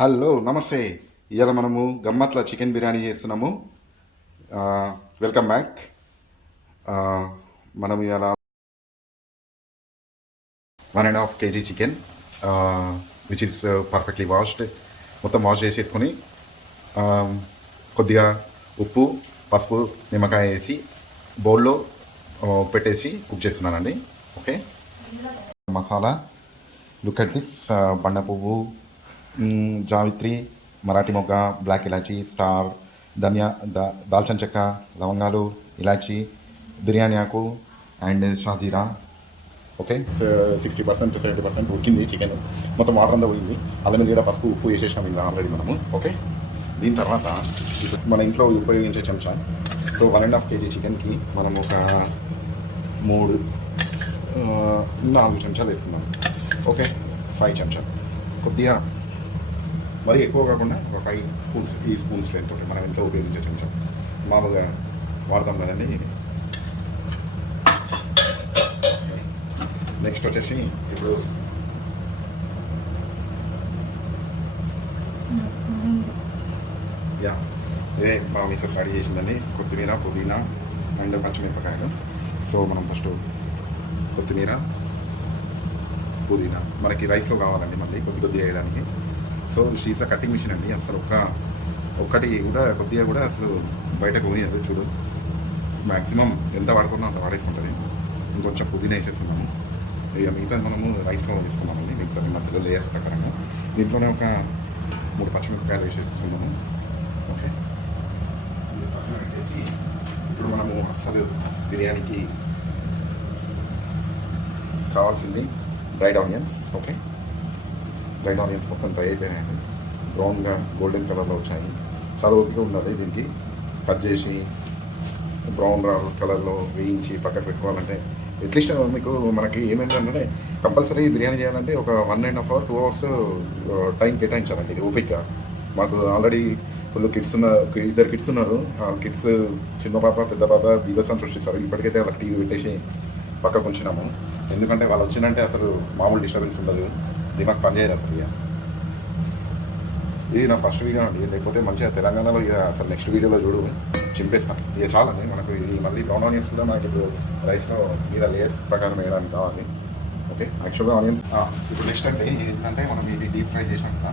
Hello నమస్తే. ఇవాళ మనము గమ్మత్ల చికెన్ బిర్యానీ చేస్తున్నాము. Welcome back. మనం ఇవాళ 1.5 kg chicken which is perfectly washed. మొత్తం వాష్ చేసేసుకొని కొద్దిగా ఉప్పు, పసుపు, నిమ్మకాయ వేసి బౌల్లో పెట్టేసి కుక్ చేస్తున్నానండి. Okay, masala look at this: బండ పువ్వు, జావిత్రి, మరాఠీ మొగ్గ, బ్లాక్ ఇలాచీ, స్టార్, ధనియా, దాల్చిన చెక్క, లవంగాలు, ఇలాచీ, బిర్యానీ ఆకు అండ్ షాజీరా. ఓకే, 60% 70% ఉడికింది చికెన్. మొత్తం వాటర్ అంతా పోయింది. అల్లం వెల్లిగడ్డ, పసుపు, ఉప్పు వేసేసాం ఇలా ఆల్రెడీ మనము. ఓకే, దీని తర్వాత మన ఇంట్లో ఉపయోగించే చెంచా. సో 1.5 kg చికెన్కి మనం ఒక 4 చెంచాలు వేసుకుందాం. ఓకే, 5 చెంచాలు. కొద్దిగా మరీ ఎక్కువ కాకుండా ఒక 5 స్పూన్స్, ఈ స్పూన్ స్ట్రెంత్ తోటి మనం ఇంట్లో ఉపయోగించే చెంచా మామూలుగా వాడతాం కదండి. నెక్స్ట్ వచ్చేసి ఇప్పుడు ఇదే మా మిస్సెస్ రెడీ చేసిందని కొత్తిమీర, పుదీనా అండ్ పచ్చిమిరపకాయలు. సో మనం ఫస్ట్ కొత్తిమీర, పుదీనా మనకి రైస్లో కావాలండి, మళ్ళీ కొద్దిగా వేయడానికి. So she's a cutting machine అండి. అసలు ఒక్కటి కూడా కొద్దిగా కూడా అసలు బయటకు పోనీయదు. చూడు, మ్యాక్సిమం ఎంత వాడుకున్నా అంత వాడేసుకుంటుంది. ఇంకొంచెం పుదీనా వేసేసుకున్నాము. ఇక మిగతా మనము రైస్లో వేసుకున్నామండి. మిగతా మధ్యలో లేయర్స్ ప్రకారంగా దీంట్లోనే ఒక 3 పచ్చిమిరపకాయలు వేసేసుకున్నాము. ఓకే, ఇప్పుడు మనము అస్సలు బిర్యానీకి కావాల్సింది dried onions. Okay, dried onions మొత్తం డ్రై అయిపోయాయండి. బ్రౌన్గా గోల్డెన్ కలర్లో వచ్చాయి. చాలా ఓపిక ఉండాలి దీనికి. కట్ చేసి బ్రౌన్ కలర్లో వేయించి పక్కకు పెట్టుకోవాలంటే అట్లీస్ట్ మీకు మనకి ఏమైందంటే కంపల్సరీ బిర్యానీ చేయాలంటే ఒక 1.5 hour 2 hours టైం కేటాయించాలండి. ఇది ఓపిక. మాకు ఆల్రెడీ ఫుల్ కిడ్స్ ఉన్నారు, 2 kids ఉన్నారు. కిడ్స్ చిన్న పాప, పెద్ద పాప బీభత్సం సృష్టిస్తారు. ఇప్పటికైతే వాళ్ళకి టీవీ పెట్టేసి పక్కకు ఉంచినాము. ఎందుకంటే వాళ్ళు వచ్చిందంటే అసలు మామూలు డిస్టర్బెన్స్ ఉండదు, దిమాగ్ పనిచేయదు అసలు. ఇక ఇది నా ఫస్ట్ వీడియో అండి. లేకపోతే మంచిగా తెలంగాణలో ఇక అసలు నెక్స్ట్ వీడియోలో చూడు చింపేస్తాం. ఇక చాలండి మనకు. ఇది మళ్ళీ బ్రౌన్ ఆనియన్స్ కూడా మనకి ఇప్పుడు రైస్లో మీద లేయర్స్ ప్రకారం వేయడానికి కావాలి. ఓకే, యాక్చువల్గా ఆనియన్స్ ఇప్పుడు నెక్స్ట్ అంటే ఏంటంటే మనం ఇది డీప్ ఫ్రై చేసినాం కదా,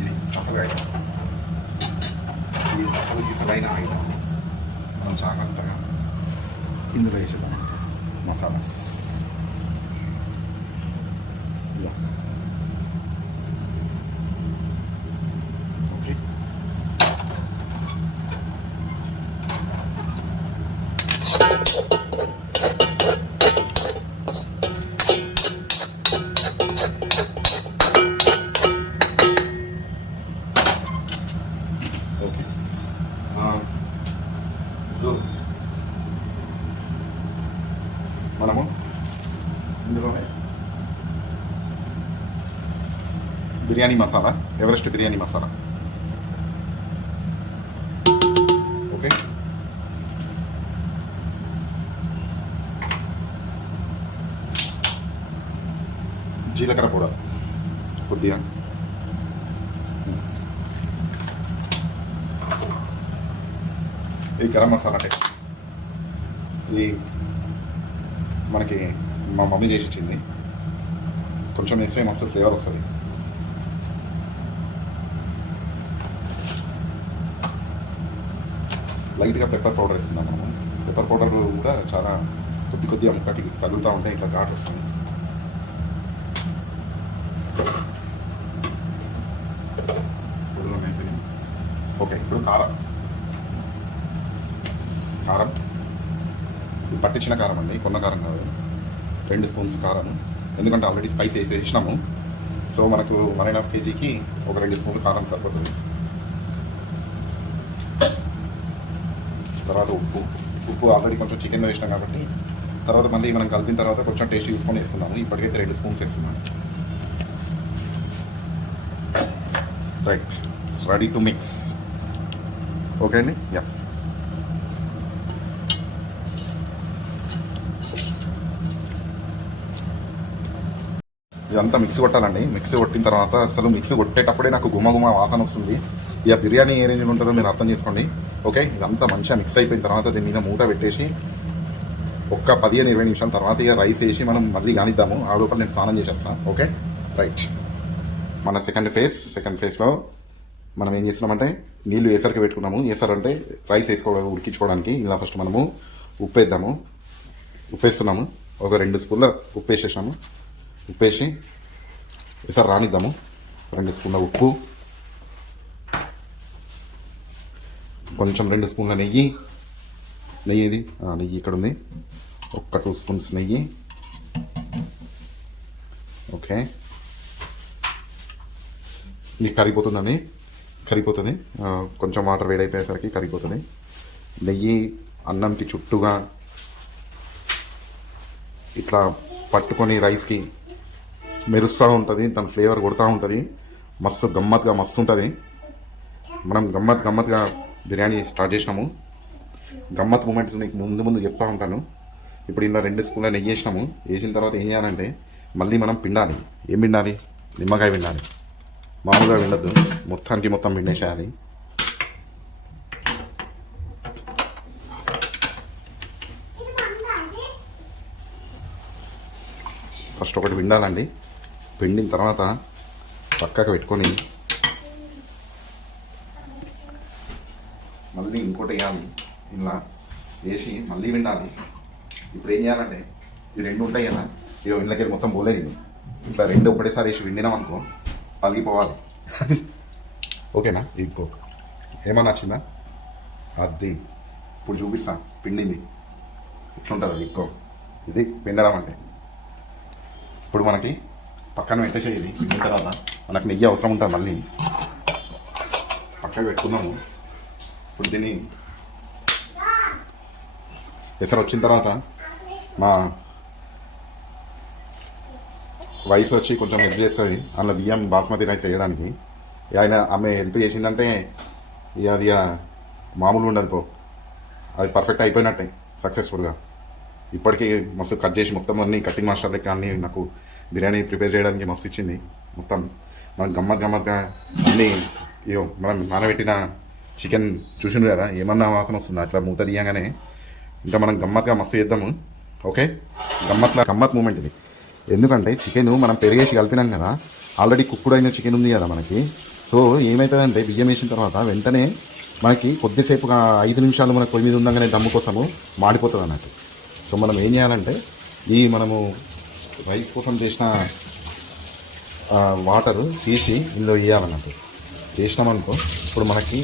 ఇది అసలు ఐటమ్, ఇది అసలు సిసలైన ఐటమ్ మనం జాగ్రత్తగా ఇందులో వేసేద్దాం మసాలాస్. Okay, okay. మనము ఇందులోనే బిర్యానీ మసాలా, ఎవరెస్ట్ బిర్యానీ మసాలా. ఓకే, జీలకర్ర పౌడర్ కొద్దిగా, ఇది గరం మసాలా టైప్. ఇది మనకి మా మమ్మీ చేసి ఇచ్చింది. కొంచెం వేస్తే మస్తు ఫ్లేవర్ వస్తుంది. లైట్గా పెప్పర్ పౌడర్ వేసుకుందాం మనము. పెప్పర్ పౌడర్ కూడా చాలా కొద్దిగా ముక్కకి తగులుతూ ఉంటాయి, ఇట్లా ఘాట్ వస్తుంది. ఓకే, ఇప్పుడు కారం పట్టించిన కారం అండి, కొన్న కారం కాదు. 2 స్పూన్స్ కారం, ఎందుకంటే ఆల్రెడీ స్పైస్ వేసేసినాము. సో మనకు 1.5 kgకి ఒక 2 స్పూన్లు కారం సరిపోతుంది. తర్వాత ఉప్పు ఆల్రెడీ కొంచెం చికెన్లో వేసినాం కాబట్టి తర్వాత మళ్ళీ మనం కలిపిన తర్వాత కొంచెం టేస్ట్ చూసుకొని వేసుకున్నాము. ఇప్పటికైతే 2 స్పూన్స్ వేస్తున్నాము. Right, ready to mix. Okay అండి. యా, ఇదంతా మిక్సీ కొట్టాలండి. మిక్సీ కొట్టిన తర్వాత అసలు మిక్సీ కొట్టేటప్పుడే నాకు గుమ వాసన వస్తుంది. ఇక బిర్యానీ ఏ రేంజ్లో ఉంటుందో మీరు అర్థం చేసుకోండి. ఓకే, ఇదంతా మంచిగా మిక్స్ అయిపోయిన తర్వాత దీని మీద మూత పెట్టేసి ఒక్క 15-20 నిమిషాల తర్వాత ఇక రైస్ వేసి మనం మళ్ళీ కానిద్దాము. ఆ లోపల నేను స్నానం చేసేస్తాను. Okay right. మన సెకండ్ ఫేజ్లో మనం ఏం చేస్తున్నామంటే నీళ్ళు ఏసరికి పెట్టుకున్నాము. ఏసర్ అంటే రైస్ ఉడికించుకోవడానికి. ఇలా ఫస్ట్ మనము ఉప్పేస్తున్నాము. ఒక 2 స్పూన్ల ఉప్పు వేసేసాము. ఉప్పేసి ఏసర్ రానిద్దాము. 2 స్పూన్ల ఉప్పు, కొంచెం 2 స్పూన్ల నెయ్యి ఇక్కడ ఉంది. ఒక 2 స్పూన్స్ నెయ్యి. ఓకే, నీకు కరిగిపోతుంది. కొంచెం వాటర్ వేడైపోయేసరికి కరిగిపోతుంది. నెయ్యి అన్నంకి చుట్టూగా ఇట్లా పట్టుకొని రైస్కి మెరుస్తూ ఉంటుంది. దాని ఫ్లేవర్ కొడుతూ ఉంటుంది. మస్తు ఉంటుంది. మనం గమ్మత్తుగా బిర్యానీ స్టార్ట్ చేసినాము. గమ్మత్ మూమెంట్స్ నీకు ముందు చెప్తా ఉంటాను. ఇప్పుడు ఇలా 2 స్పూన్ల నెయ్యి వేసినాము. వేసిన తర్వాత ఏం చేయాలంటే మళ్ళీ మనం పిండాలి. ఏం పిండాలి? నిమ్మకాయ పిండాలి. మామూలుగా పిండద్దు, మొత్తం పిండేసేయాలి. ఫస్ట్ ఒకటి పిండాలండి. పిండిన తర్వాత పక్కకు పెట్టుకొని మళ్ళీ ఇంకోటి వేయాలి. ఇలా వేసి మళ్ళీ పిండాలి. ఇప్పుడు ఏం చేయాలంటే ఈ 2 ఉంటాయి కదా, ఇక ఇంట్లోకి మొత్తం పోలేదు. ఇట్లా 2 ఒకటేసారి వేసి పిండినాం అనుకో పలిగిపోవాలి. ఓకేనా? ఇంకో ఏమన్నా వచ్చిందా? అది ఇప్పుడు చూపిస్తా. పిండింది ఇట్లుంటుంది. ఇది పిండడం అంటే. ఇప్పుడు మనకి పక్కన పెట్టేసేది. పిండిన తర్వాత మనకు నెయ్యి అవసరం ఉంటుంది. మళ్ళీ పక్కన పెట్టుకున్నాము. ఇప్పుడు దీన్ని ఎసరు వచ్చిన తర్వాత మా వైఫ్ వచ్చి కొంచెం హెల్ప్ చేస్తుంది. అందులో బియ్యం బాస్మతి రైస్ వేయడానికి. ఆమె హెల్ప్ చేసిందంటే ఇక అది మామూలు ఉండదు. అది పర్ఫెక్ట్ అయిపోయినట్టే, సక్సెస్ఫుల్గా. ఇప్పటికీ మస్తు కట్ చేసి మొత్తం అన్ని కటింగ్ మాస్టర్ లెక్క అన్నీ నాకు బిర్యానీ ప్రిపేర్ చేయడానికి మస్తు ఇచ్చింది. మొత్తం మనం గమ్మత్తుగా అన్నీ మనం నానబెట్టిన చికెన్ చూసిండు కదా, ఏమన్నా వాసన వస్తుంది అట్లా మూత తీయగానే. ఇంకా మనం గమ్మత్తుగా మస్తు చేద్దాము. ఓకే, గమ్మత్ మూమెంట్ ఇది. ఎందుకంటే చికెన్ మనం పెరిగేసి కలిపినాం కదా, ఆల్రెడీ కుక్కుడు అయిన చికెన్ ఉంది కదా మనకి. సో ఏమవుతుందంటే బియ్యం వేసిన తర్వాత వెంటనే మనకి కొద్దిసేపుగా 5 నిమిషాలు మనకు పొయ్యి మీద ఉండగానే దమ్ము కోసము మాడిపోతుంది అన్నట్టు. సో మనం ఏం చేయాలంటే మనము రైస్ కోసం చేసిన వాటర్ తీసి ఇందులో వేయాలన్నట్టు. వేసినామనుకో ఇప్పుడు మనకి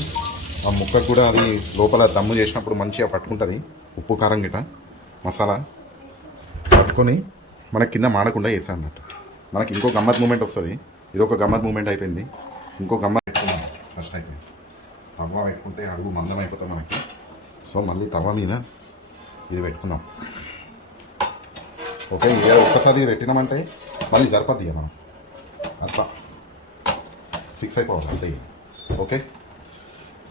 ఆ ముక్కకు కూడా అది లోపల దమ్ము చేసినప్పుడు మంచిగా పట్టుకుంటుంది. ఉప్పు కారం గిట్ట మసాలా పట్టుకొని మనకి కింద మాడకుండా వేసాం అన్నట్టు. మనకి ఇంకో గమ్మత్ మూమెంట్ వస్తుంది. ఇది ఒక గమ్మత్ మూమెంట్ అయిపోయింది. ఇంకో గమ్మత్ పెట్టుకున్నాం. ఫస్ట్ అయితే తవ్వ పెట్టుకుంటే అడుగు మందం అయిపోతాం మనకి. సో మళ్ళీ తవ్వ మీద ఇది పెట్టుకుందాం. ఓకే, ఒక్కసారి పెట్టినామంటే మళ్ళీ జరపద్ది ఇక మనం అట్లా ఫిక్స్ అయిపోవాలి అంతే. ఓకే,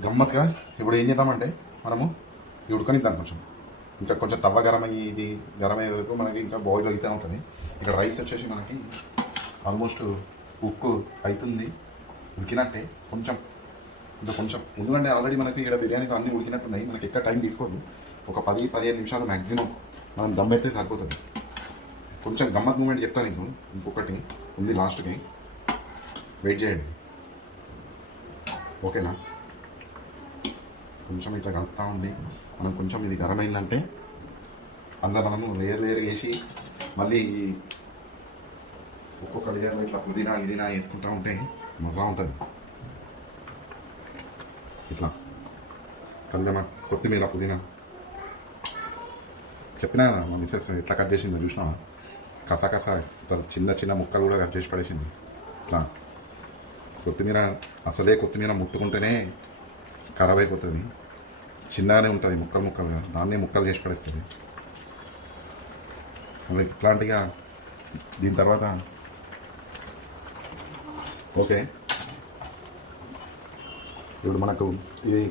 గమ్మత్తుగా ఇప్పుడు ఏం చేద్దామంటే మనము ఇది ఉడకనిద్దాం. కొంచెం తవ్వ ఇది గరం అయ్యే వరకు మనకి ఇంకా బాయిల్ అవుతూ ఉంటుంది. ఇక్కడ రైస్ వచ్చేసి మనకి ఆల్మోస్ట్ కుక్ అవుతుంది, ఉడికినట్టే. కొంచెం ఎందుకంటే ఆల్రెడీ మనకి ఇక్కడ బిర్యానీతో అన్నీ ఉడికినట్టున్నాయి. మనకి ఎక్కడ టైం తీసుకోదు. ఒక 10-15 నిమిషాలు మ్యాక్సిమం మనం దమ్ పెడితే సరిపోతుంది. కొంచెం గమ్మత్ మూమెంట్ చెప్తాను నీకు. ఇంకొకటి ఉంది లాస్ట్కి, వెయిట్ చేయండి. ఓకేనా? కొంచెం ఇట్లా కలుపుతూ ఉంది. మనం కొంచెం ఇది గరం అయిందంటే అందులో మనము లేయర్ వేసి మళ్ళీ ఒక్కొక్క లేయర్లో ఇట్లా పుదీనా వేసుకుంటూ ఉంటే మజా ఉంటుంది. ఇట్లా కళ్ళమా కొత్తిమీర పుదీనా చెప్పినా మా మిస్సెస్ ఎట్లా కట్ చేసిందో చూసినా. కసా చిన్న ముక్కలు కూడా కట్ చేసి పడేసింది. ఇట్లా కొత్తిమీర అసలే కొత్తిమీర ముట్టుకుంటేనే ఖరాబ్ అయిపోతుంది. చిన్నగానే ఉంటుంది ముక్కలుగా, దాన్నే ముక్కలు చేసి పడేస్తుంది. అలా ఇట్లాంటిగా దీని తర్వాత ఓకే. ఇప్పుడు మనకు ఇది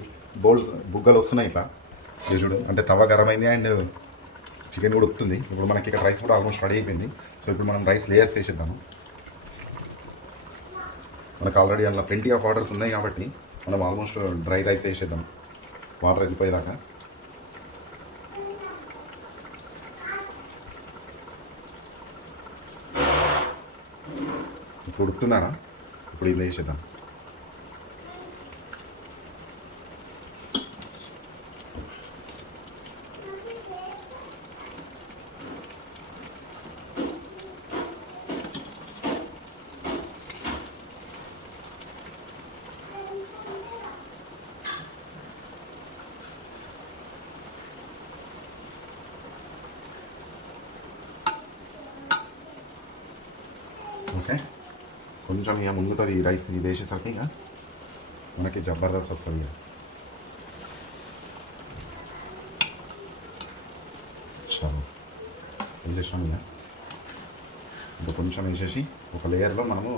బుగ్గలు వస్తున్నాయి ఇట్లా. ఇది చూడు, అంటే తవ గరమైంది అండ్ చికెన్ కూడా ఉడుకుతుంది. ఇప్పుడు మనకి ఇక్కడ రైస్ కూడా ఆల్మోస్ట్ రెడీ అయిపోయింది. సో ఇప్పుడు మనం రైస్ లేయర్స్ వేసేద్దాము. మనకు ఆల్రెడీ అందులో ప్lenty ఆఫ్ వాటర్స్ ఉన్నాయి కాబట్టి మనం ఆల్మోస్ట్ డ్రై రైస్ వేసేద్దాం వాటర్ వెళ్ళిపోయేదాకా. ఇప్పుడు ఉడుకుతున్నారా, ఇప్పుడు ఇది వేసేద్దాం. ఓకే, కొంచెం ఇక ముందుతుంది ఈ రైస్ ఇది వేసేసరికి ఇక మనకి జబర్దస్త్ వస్తుంది. ఇక చాలా ఏం చేసినాం ఇక ఇంకా కొంచెం వేసేసి ఒక లేయర్లో మనము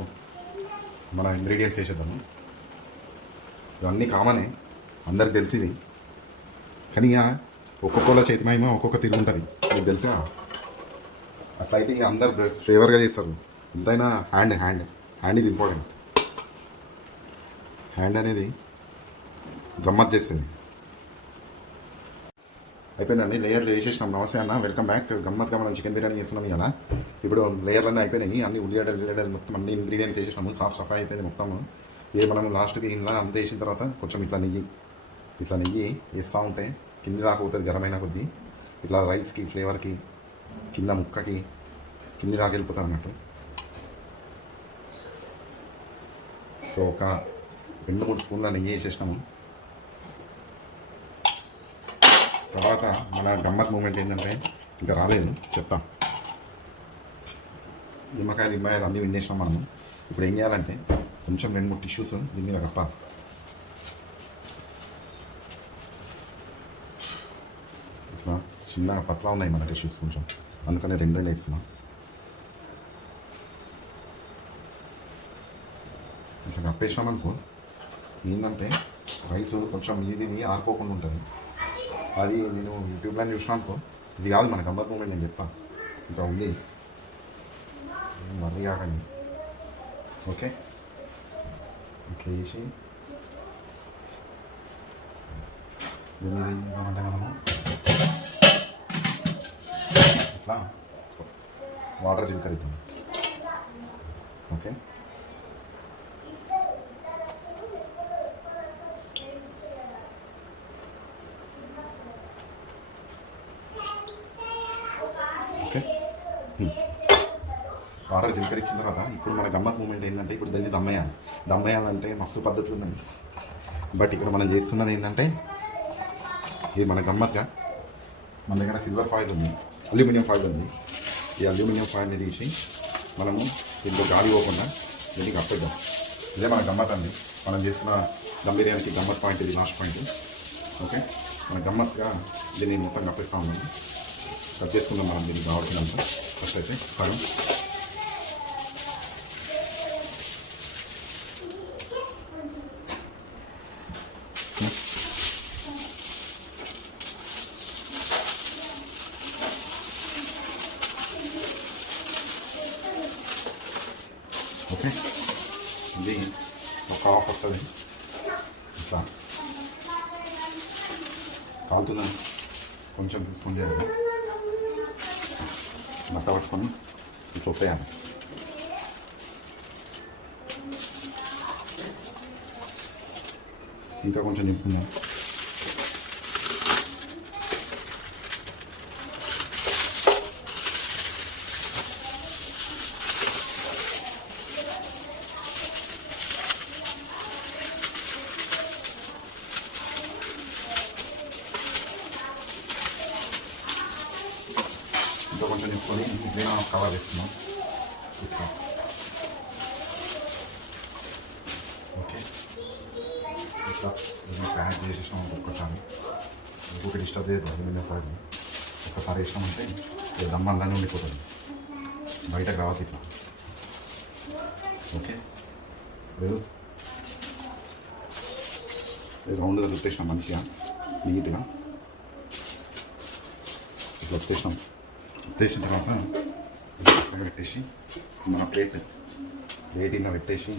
మన ఇంగ్రీడియంట్స్ వేసేద్దాము. ఇవన్నీ కామనే, అందరికి తెలిసివి, కానీ ఇక ఒక్కొక్కళ్ళ చేతి మహిమ ఒక్కొక్క తిరిగి ఉంటుంది, మీకు తెలుసా. అట్లయితే ఇక అందరు ఫ్లేవర్గా చేస్తారు. ఎంతైనా హ్యాండ్ ఇది ఇంపార్టెంట్. హ్యాండ్ అనేది గమ్మత్ చేస్తుంది. అయిపోయిందండి, లేయర్లు వేసేసినాం. నమస్తే అన్న, వెల్కమ్ బ్యాక్. గమ్మత్గా మనం చికెన్ బిర్యానీ చేస్తున్నాం ఇలా. ఇప్పుడు లేయర్లన్నీ అయిపోయినాయి, అన్ని ఉల్లిగడ్డలు మొత్తం అన్ని ఇంగ్రీడియంట్స్ వేసేసినాము. సఫా అయిపోయింది మొత్తం. ఇది మనం లాస్ట్కి ఇలా అంత వేసిన తర్వాత కొంచెం ఇట్లా నెయ్యి వేస్తూ ఉంటే కింది దాకా పోతుంది గరమైన కొద్దీ. ఇట్లా రైస్కి ఫ్లేవర్కి కింద ముక్కకి కింది దాకా వెళ్ళిపోతుంది అన్నట్టు. సో ఒక 2-3 స్పూన్ల నెయ్యి వేసేసినాము. తర్వాత మన గమ్మత్ మూమెంట్ ఏంటంటే ఇంకా రాలేదు, చెప్తా. నిమ్మకాయలు అన్నీ విండేసినాం మనము. ఇప్పుడు ఏం చేయాలంటే కొంచెం 2-3 టిష్యూస్ దీని మీద కప్పాలి. ఇట్లా చిన్న పట్లా ఉన్నాయి మన టిష్యూస్ కొంచెం, అందుకని 2 వేస్తున్నాం. ఇట్లా కప్పేసినామనుకో ఏంటంటే రైస్ కొంచెం ఇది ఆరిపోకుండా ఉంటుంది. అది నేను యూట్యూబ్లో చూసినా అనుకో, ఇది కాదు మన గమ్మత్ మూమెంట్, నేను చెప్తాను. ఇంకా ఉంది, మరీ కాకండి. ఓకే, ఇట్లా వేసి దీన్ని ఏమంటే మనము ఇట్లా వాటర్ చిలకరిద్దాం. Okay, okay. వాటర్ చిలకరించిన తర్వాత ఇప్పుడు మన గమ్మత్ మూమెంట్ ఏంటంటే ఇప్పుడు దాన్ని దమ్మేయాలంటే మస్తు పద్ధతులు ఉన్నాయి. బట్ ఇక్కడ మనం చేస్తున్నది ఏంటంటే ఇది మన గమ్మత్గా మన దగ్గర సిల్వర్ ఫాయిల్ ఉంది, అల్యూమినియం ఫాయిల్ ఉంది. ఈ అల్యూమినియం ఫాయిల్ని తీసి మనము దీంట్లో గాలి పోకుండా దీనికి కప్పేద్దాం. ఇదే మన గమ్మత్ అండి. మనం చేస్తున్న దమ్ బిర్యానీకి గమ్మత్ పాయింట్ ఇది, లాస్ట్ పాయింట్. ఓకే, మన గమ్మత్గా దీన్ని మొత్తం కప్పేస్తూ ఉన్నాము. కట్ చేసుకుందాం మనం దీనికి కావాల్సినంత. ఫస్ట్ అయితే సగం ఓకే, ఇది ఒక హాఫ్ వస్తుంది. ఇట్లా కాలుతుందా కొంచెం తీసుకొని చేయాలి, మట్ట పట్టుకొని ఇట్లా వస్తాయాలి. ఇంకా కొంచెం నింపుకుందాం. ఇంకా కొంచెం నింపుకొని ఇట్లా కవర్ చేస్తున్నాం. ఇట్లా ఓకే, ఇట్లా ప్యాక్ చేసేసాం. ఒక్కసారి ఇంకొకటి డిస్టర్బ్ చేయదు, అల్యూమినియం ఫాయిల్ ఒక్కసారి వేసినామంటే దమ్మ అందులోనే ఉండిపోతుంది, బయటకు రావచ్చు. ఇట్లా ఓకే, ఇప్పుడు రౌండ్గా చుట్టేసినాం మంచిగా నీట్గా. ఇట్లా వచ్చేసినాం. వచ్చేసిన తర్వాత పక్కన పెట్టేసి మన ప్లేట్ ఇన్న పెట్టేసి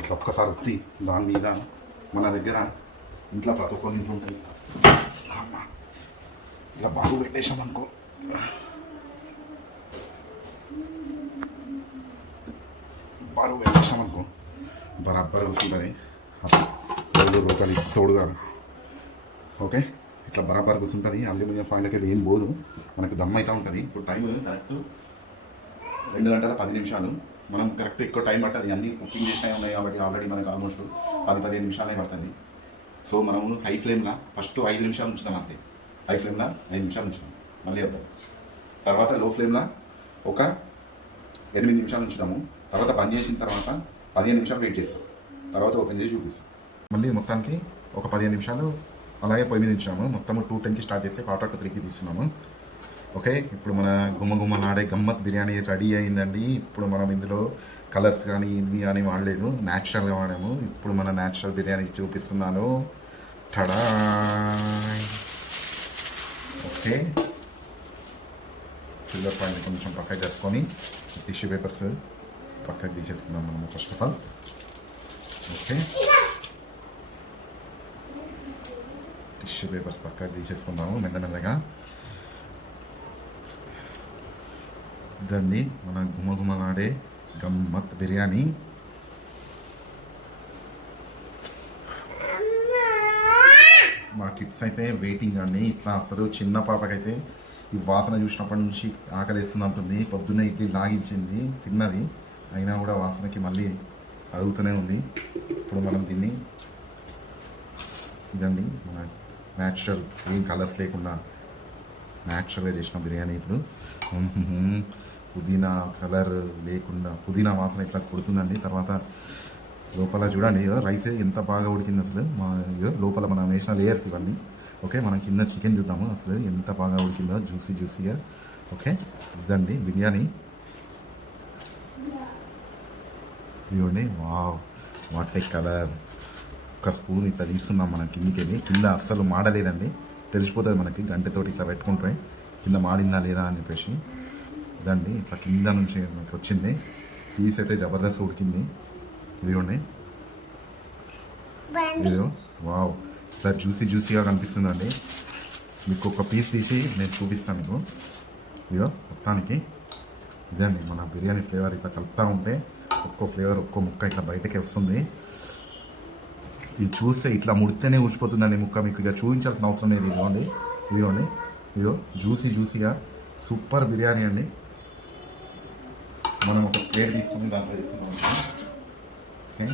ఇట్లా ఒక్కసారి ఉత్తి దాని మీద మన దగ్గర ఇంట్లో ప్రతి ఒక్కరి ఇంట్లో ఉంటాయి అమ్మ ఇలా బాగు పెట్టేసామనుకో బాగు పెట్టేసామనుకో బరాబర్ కూర్చుంటుంది రోకలి తోడుగా ఓకే ఇట్లా బరాబర్ కూర్చుంటుంది అల్యూమినియం ఫాయిల్కి ఏం పోదు మనకు దమ్ అవుతూ ఉంటుంది ఇప్పుడు టైం కరెక్ట్ 2 గంటల 10 నిమిషాలు మనం కరెక్ట్ ఎక్కువ టైం పడుతుంది అన్నీ కుకింగ్ చేసినవి ఉన్నాయి కాబట్టి ఆల్రెడీ మనకు ఆల్మోస్ట్ 10-15 నిమిషాలే పడుతుంది సో మనము హై ఫ్లేమ్లో ఫస్ట్ 5 నిమిషాలు ఉంచుతాం అంతే హై ఫ్లేమ్లో 5 నిమిషాలు ఉంచుతాం మళ్ళీ అవుతాం తర్వాత లో ఫ్లేమ్లో ఒక 8 నిమిషాలు ఉంచుతాము తర్వాత బంద్ చేసిన తర్వాత 15 నిమిషాలు వెయిట్ చేస్తాం తర్వాత ఓపెన్ చేసి చూపిస్తాం మళ్ళీ మొత్తానికి ఒక 15 నిమిషాలు అలాగే పొయ్యి మీద ఉంచాము మొత్తం 2:10కి స్టార్ట్ చేస్తే 2:45కి తీస్తున్నాము ఓకే ఇప్పుడు మన గుమ్మగుమ్మలాడే గమ్మత్ బిర్యానీ రెడీ అయిందండి ఇప్పుడు మనం ఇందులో కలర్స్ కానీ ఇవి కానీ వాడలేదు న్యాచురల్గా వాడాము ఇప్పుడు మన న్యాచురల్ బిర్యానీ చూపిస్తున్నాను టడా ఓకే సిల్వర్ పాయింట్ కొంచెం పక్కకి జరుపుకొని టిష్యూ పేపర్స్ పక్కకి తీసేసుకున్నాం మనం first of all okay tissue papers పక్కకి తీసేసుకున్నాము మెల్లమెల్లగా ఇదండి మన గుమ్మగుమ్మలాడే గమ్మత్ బిర్యానీ మా కిడ్స్ అయితే వెయిటింగ్ అండి ఇట్లా అసలు చిన్న పాపకైతే ఈ వాసన చూసినప్పటి నుంచి ఆకలిస్తుంది అంటుంది పొద్దున్నే ఇడ్లీ లాగించింది తిన్నది అయినా కూడా వాసనకి మళ్ళీ అడుగుతూనే ఉంది ఇప్పుడు మనం దీన్ని ఇదండి మన న్యాచురల్ ఏం కలర్స్ లేకుండా న్యాచురల్గా చేసిన బిర్యానీ ఇప్పుడు పుదీనా కలర్ లేకుండా పుదీనా వాసన ఇట్లా కొడుతుందండి తర్వాత లోపల చూడండి రైస్ ఎంత బాగా ఉడికింది అసలు మా లోపల మనం వేసిన లేయర్స్ ఇవన్నీ ఓకే మనం కింద చికెన్ చూద్దాము అసలు ఎంత బాగా ఉడికిందో జ్యూసీగా ఓకే ఇదండి బిర్యానీ ఇవ్వండి వాట్ ఏ కలర్ ఒక స్పూన్ ఇట్లా తీస్తున్నాం మనం కిందికి వెళ్ళి కింద అస్సలు మాడలేదండి తెలిసిపోతుంది మనకి గంటతోటి ఇట్లా పెట్టుకుంటే కింద మాడిందా లేదా అని చెప్పేసి ఇదండి ఇట్లా కింద నుంచి మనకి వచ్చింది పీస్ అయితే జబర్దస్త్ ఉడికింది ఇదిగోండి ఇదిగో వావ్ ఇట్లా జ్యూసీగా కనిపిస్తుందండి మీకు ఒక పీస్ తీసి నేను చూపిస్తాను మీకు ఇదిగో మొత్తానికి ఇదండి మన బిర్యానీ ఫ్లేవర్ ఇట్లా కలుపుతూ ఉంటే ఒక్కో ఫ్లేవర్ ఒక్కో ముక్క ఇట్లా బయటకి వస్తుంది ఇది చూస్తే ఇట్లా ముడితేనే ఊసిపోతుందండి ముక్క మీకు ఇక చూపించాల్సిన అవసరం లేదు ఇదిగోండి ఇదిగో జ్యూసీగా సూపర్ బిర్యానీ అండి మనం ఒక ప్లేట్ తీసుకుని దాంట్లో తీసుకున్నాం ఓకే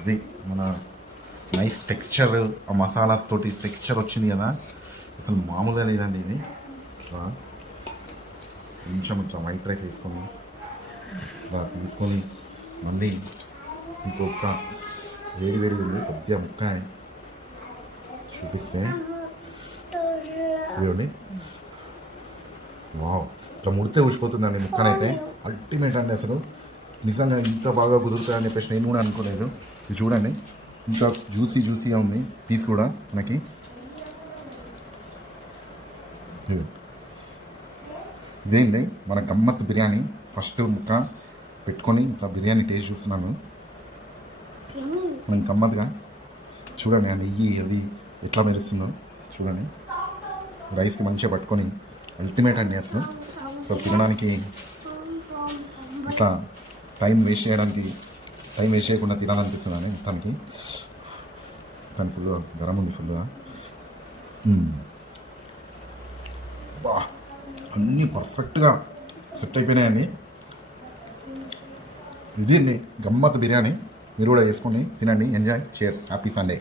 ఇది మన నైస్ టెక్స్చర్ ఆ మసాలాస్ తోటి టెక్స్చర్ వచ్చింది కదా అసలు మామూలుగా లేదండి ఇది ఇట్లా కొంచెం వైట్ రైస్ వేసుకొని ఇట్లా తీసుకొని మళ్ళీ ఇంకొక వేడి ఉంది కొద్దిగా ముక్క చూపిస్తే ఇవ్వండి వావ్ ఇట్లా ముడితే ఊసిపోతుందండి ముక్కనైతే అల్టిమేట్ అండి అసలు నిజంగా ఇంత బాగా కుదురుతాయని చెప్పేసి నేను కూడా అనుకోలేదు ఇది చూడండి ఇంకా జ్యూసీగా ఉంది పీస్ కూడా మనకి ఇదేంటి మన గమ్మత్ బిర్యానీ ఫస్ట్ ముక్క పెట్టుకొని ఇంకా బిర్యానీ టేస్ట్ చూస్తున్నాను మనం గమ్మత్తుగా చూడండి ఆ నెయ్యి అది ఎట్లా మెరుస్తుందో చూడండి రైస్కి మంచిగా పట్టుకొని అల్టిమేట్ అండి అసలు సో తినడానికి ఇట్లా టైం వేస్ట్ చేయకుండా తినాలనిపిస్తుందని మొత్తానికి కానీ ఫుల్గా గరం ఉంది ఫుల్గా బా అన్నీ పర్ఫెక్ట్గా సెట్ అయిపోయినాయండి ఇది అండి గమ్మత్ బిర్యానీ మీరు కూడా వేసుకొని తినండి ఎంజాయ్ చేర్స్ హ్యాపీ సండే